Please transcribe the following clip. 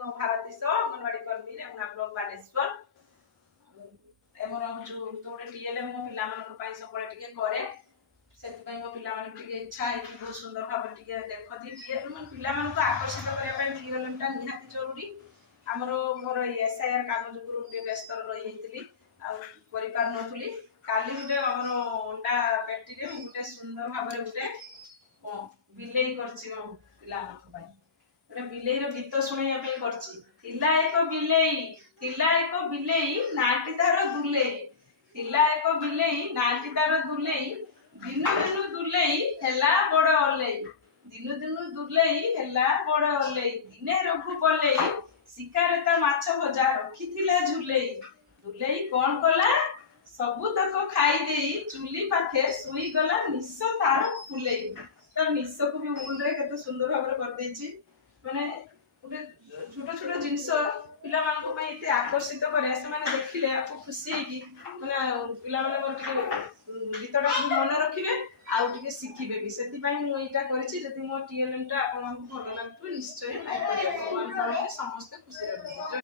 ମୁଁ ଭାରତୀ ସହ ଅଙ୍ଗନବାड़ी କର୍ମୀ ରେମୁଣା ବ୍ଲକ ବାଲେଶ୍ୱର। ଆମର ଗୋଟେ टीएलएम ମୋ ପିଲାମାନଙ୍କ ପାଇଁ ସବୁବେଳେ ଟିକେ କରେ। ସେଥିପାଇଁ ମୋ ପିଲାମାନେ ଟିକେ ଇଚ୍ଛା ହେଇକି ବହୁତ ସୁନ୍ଦର ଭାବରେ ଟିକେ ଦେଖନ୍ତି। टीएलएम ପିଲାମାନଙ୍କୁ ଆକର୍ଷିତ କରିବା ପାଇଁ टीएलएମଟା ନିହାତି ଜରୁରୀ। ଆମର ମୋର ଏସଆଇଆର କାମ ଯୋଗୁଁ ଟିକେ ବ୍ୟସ୍ତ ରହିଯାଇଥିଲି ଆଉ କରିପାରୁନଥିଲି। କାଲି ଗୋଟେ ଆମର ଅଣ୍ଡା ପେଟିରେ ମୁଁ ଗୋଟେ ସୁନ୍ଦର ଭାବରେ ଗୋଟେ ବିଲେଇ କରିଛି ମୋ ପିଲାମାନଙ୍କ ପାଇଁ। ଗୋଟେ ବିଲେଇର ଗୀତ ଶୁଣେଇବା ପାଇଁ କରିଛି। ଥିଲା ଏକ ବିଲେଇ ନାଁଟି ତାର ଦୁଲେଇ। ଥିଲା ଏକ ବିଲେଇ ନାଁଟି ତାର ଦୁଲେଇ। ଦିନୁ ଦିନୁ ଦୁଲେଇ ହେଲା ବଡ଼ ଅଲେଇ। ଦିନୁ ଦିନୁ ଦୁଲେଇ ହେଲା ବଡ଼ ଅଲେଇ। ଦିନେ ରଘୁ ବଲେଇ ଶିକାରେ ତା ମାଛ ଭଜା ରଖିଥିଲା ଝୁଲେଇ। ଦୁଲେଇ କଣ କଲା ସବୁତକ ଖାଇଦେଇ ଚୁଲି ପାଖେ ଶୋଇଗଲା ନିଶ ତାର ଫୁଲେଇ। ତାର ନିଶକୁ ବି ଉଲରେ କେତେ ସୁନ୍ଦର ଭାବରେ କରିଦେଇଛି। ମାନେ ଗୋଟେ ଛୋଟ ଛୋଟ ଜିନିଷ ପିଲାମାନଙ୍କ ପାଇଁ ଏତେ ଆକର୍ଷିତ କରେ ସେମାନେ ଦେଖିଲେ ଆକୁ ଖୁସି ହେଇକି ମାନେ ପିଲାମାନେ ମୋର ଟିକେ ଗୀତଟାକୁ ମନେ ରଖିବେ ଆଉ ଟିକେ ଶିଖିବେ ବି। ସେଥିପାଇଁ ମୁଁ ଏଇଟା କରିଛି। ଯଦି ମୋ टीएलएमଟା ଆପଣଙ୍କୁ ଭଲ ଲାଗୁଥିବ ନିଶ୍ଚୟ ଲାଇକ୍ କରିବା। ଭଗବାନ କରନ୍ତୁ ସମସ୍ତେ ଖୁସିରେ ରୁହନ୍ତୁ।